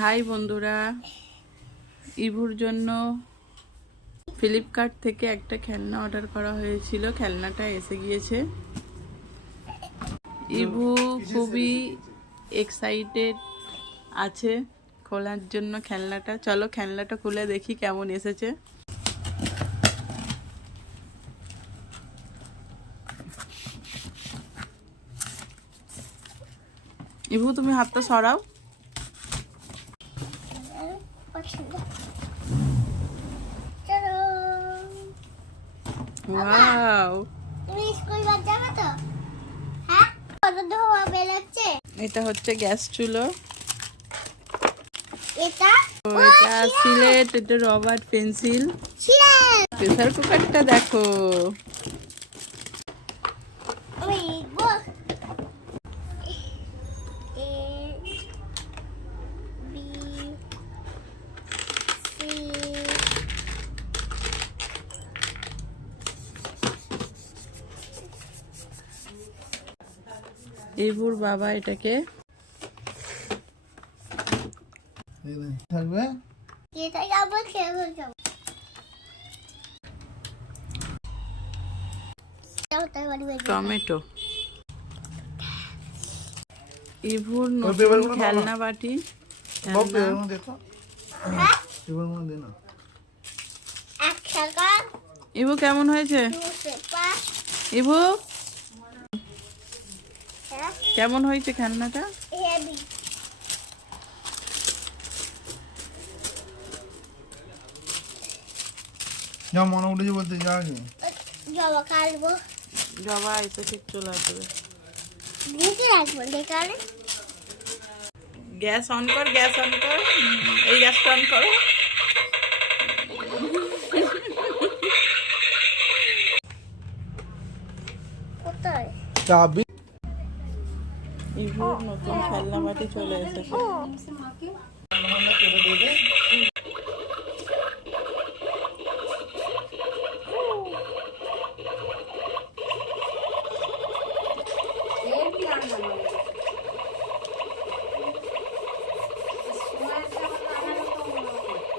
High বন্ধুরা, ইভুর জন্য Flipkart থেকে একটা খেলনা অর্ডার করা হয়েছিল। খেলনাটা এসে গিয়েছে। ইভু খুবই এক্সাইটেড আছে খোলার জন্য খেলনাটা। চলো খেলনাটা খুলে দেখি কেমন এসেছে। ইভু তুমি হাতটা সরাও। ওয়াও, এটা হচ্ছে গ্যাস চুলো, এটা সিলেট, এটা রবার পেন্সিল, প্রেসার কুকারটা দেখো। ইভুর বাবা এটাকে টমেটো। ইভুর নতুন খেলনা বাটি। ইভু কেমন হয়েছে? ইভু কেমন হয়েছে খেলনাটা? মনে উঠেছে বলতে জবা এসে ঠিক চলে আসবে। গ্যাস অন কর, গ্যাস অন কর, এই গ্যাসটা অন করো। চাবি ইভুর নতুন খেলনা বাটি চলে এসেছে।